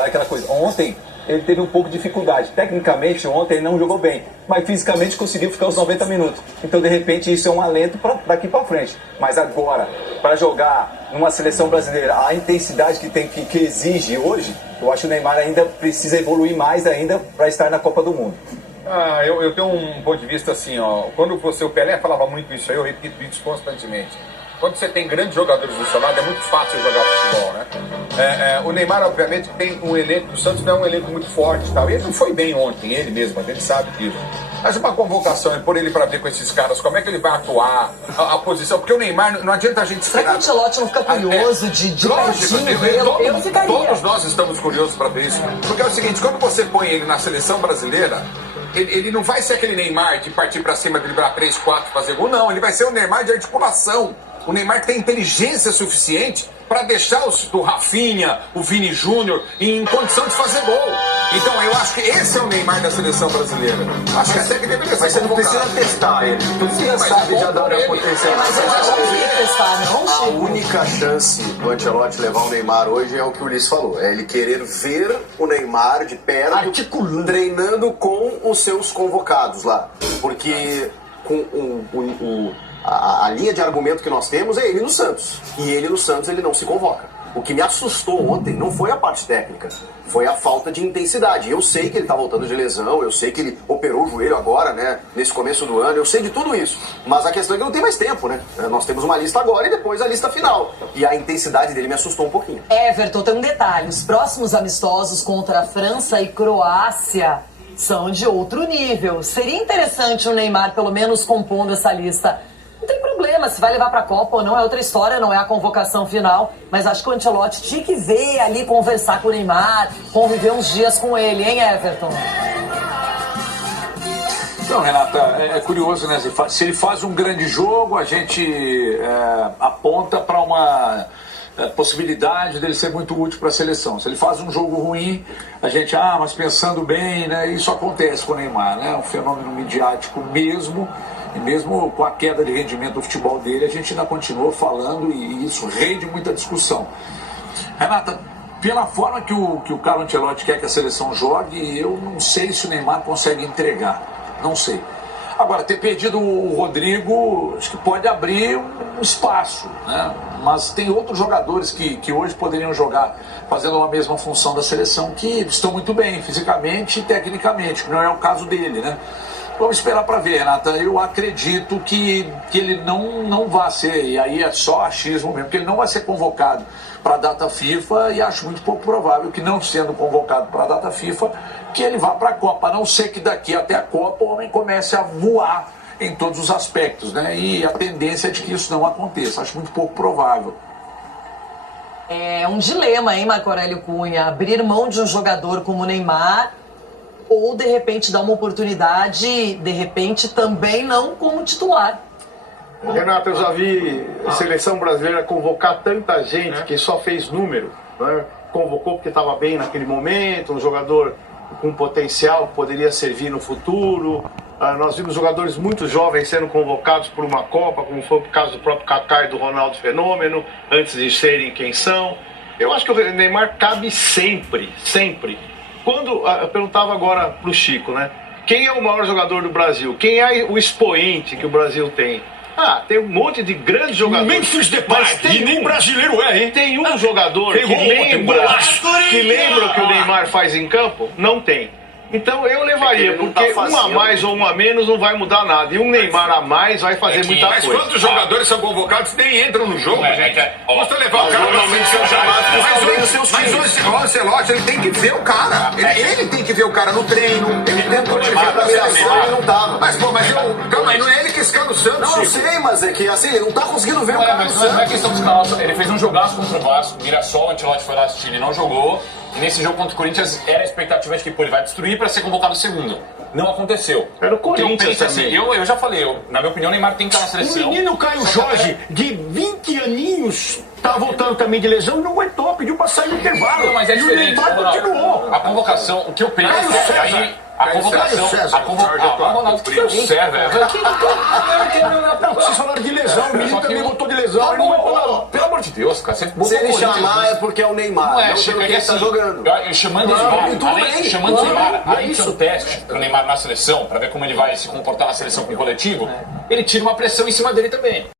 sabe aquela coisa. Ontem ele teve um pouco de dificuldade. Tecnicamente, ontem ele não jogou bem, mas fisicamente conseguiu ficar os 90 minutos. Então, de repente, isso é um alento daqui para frente. Mas agora, para jogar numa seleção brasileira, a intensidade que exige hoje, eu acho que o Neymar ainda precisa evoluir mais ainda para estar na Copa do Mundo. Eu tenho um ponto de vista assim, ó. Quando o Pelé falava muito isso aí, eu repito isso constantemente. Quando você tem grandes jogadores do seu lado, é muito fácil jogar futebol, né? O Neymar, obviamente, tem um elenco, o Santos não é um elenco muito forte e tal. E ele não foi bem ontem, ele mesmo, ele sabe disso. Mas uma convocação e pôr ele pra ver com esses caras, como é que ele vai atuar, a posição, porque o Neymar, não adianta a gente esperar. Será que o Ancelotti não fica curioso de pertinho ver? Eu ficaria. Todos nós estamos curiosos pra ver isso. Porque é o seguinte, quando você põe ele na seleção brasileira, ele não vai ser aquele Neymar de partir pra cima, driblar 3, 4, fazer gol, não. Ele vai ser o Neymar de articulação. O Neymar tem inteligência suficiente para deixar o Rafinha, o Vini Júnior em condição de fazer gol. Então eu acho que esse é o Neymar da seleção brasileira. Acho que até que deveria ser. Mas você não precisa testar ele. Você já sabe já da potencial. Mas eu já ouvi testar, não, A Chico? única chance do Ancelotti levar o Neymar hoje é o que o Ulisses falou. É ele querer ver o Neymar de perto, articulando, treinando com os seus convocados lá. Porque com a linha de argumento que nós temos é ele no Santos. E ele no Santos ele não se convoca. O que me assustou ontem não foi a parte técnica, foi a falta de intensidade. Eu sei que ele tá voltando de lesão, eu sei que ele operou o joelho agora, né, nesse começo do ano, eu sei de tudo isso. Mas a questão é que não tem mais tempo, né? Nós temos uma lista agora e depois a lista final. E a intensidade dele me assustou um pouquinho. Everton, tem um detalhe. Os próximos amistosos contra a França e Croácia são de outro nível. Seria interessante o Neymar, pelo menos, compondo essa lista. Não tem problema, se vai levar pra Copa ou não é outra história, não é a convocação final, mas acho que o Ancelotti tinha que ver ali, conversar com o Neymar, conviver uns dias com ele, hein, Everton? Então, Renata, é curioso, né? Se ele faz um grande jogo, a gente aponta para uma possibilidade dele ser muito útil para a seleção. Se ele faz um jogo ruim, a gente, mas pensando bem, né? Isso acontece com o Neymar, né? Um fenômeno midiático mesmo. E mesmo com a queda de rendimento do futebol dele, a gente ainda continua falando e isso rende muita discussão. Renata, pela forma que o Carlo Ancelotti quer que a seleção jogue, eu não sei se o Neymar consegue entregar. Não sei. Agora, ter perdido o Rodrigo, acho que pode abrir um espaço, né? Mas tem outros jogadores que hoje poderiam jogar fazendo a mesma função da seleção, que estão muito bem fisicamente e tecnicamente, que não é o caso dele, né? Vamos esperar para ver, Renata. Eu acredito que ele não vai ser, e aí é só achismo mesmo, que ele não vai ser convocado para a data FIFA, e acho muito pouco provável que, não sendo convocado para a data FIFA, que ele vá para a Copa, a não ser que daqui até a Copa o homem comece a voar em todos os aspectos, né? E a tendência é de que isso não aconteça, acho muito pouco provável. É um dilema, hein, Marco Aurélio Cunha? Abrir mão de um jogador como o Neymar, ou de repente dar uma oportunidade, de repente também não como titular. Renato, eu já vi a seleção brasileira convocar tanta gente que só fez número, né? Convocou porque estava bem naquele momento, um jogador com potencial que poderia servir no futuro. Nós vimos jogadores muito jovens sendo convocados por uma Copa, como foi o caso do próprio Kaká e do Ronaldo Fenômeno, antes de serem quem são. Eu acho que o Neymar cabe sempre, sempre. Quando eu perguntava agora pro Chico, né? Quem é o maior jogador do Brasil? Quem é o expoente que o Brasil tem? Tem um monte de grandes jogadores. Memphis Depay, e nem brasileiro hein? Tem um jogador que lembra o que o Neymar faz em campo? Não tem. Então eu levaria, porque um a mais ou um a menos não vai mudar nada. E um Neymar a mais vai fazer muita coisa. Mas quantos jogadores são convocados nem entram no jogo, gente? Custa levar o cara. Normalmente são chamados. Mas o Ancelotti, ele tem que ver o cara. Ele tem que ver o cara no treino. Ele tentou te ver Na primeira ação ele não tava. Mas, pô, calma aí, não é ele que escala o Santos. Não, eu sei, mas é que assim, ele não tá conseguindo ver o cara no Mas não é Santos. questão de escalar. Ele fez um jogaço contra o Vasco, Mirassol, o Ancelotti foi lá assistir, ele não jogou. E nesse jogo contra o Corinthians era a expectativa de que ele vai destruir para ser convocado segundo. Não aconteceu. Era o Corinthians também. Eu já falei, na minha opinião, o Neymar tem que estar na seleção. O menino Caio Jorge, de 20 aninhos, tá voltando também de lesão e não aguentou, pediu pra sair no intervalo. Não, mas é e o diferente. Neymar continuou. A convocação, o que eu penso, A convocação. O Ronaldo que o César. Vocês falaram de lesão, o menino também botou de lesão. Pelo amor de Deus, cara. Se ele chamar é porque é o Neymar, Não é, não pelo que ele assim, tá jogando. Chamando o Neymar, além de ser um teste pro Neymar na seleção, pra ver como ele vai se comportar na seleção com o coletivo, ele tira uma pressão em cima dele também.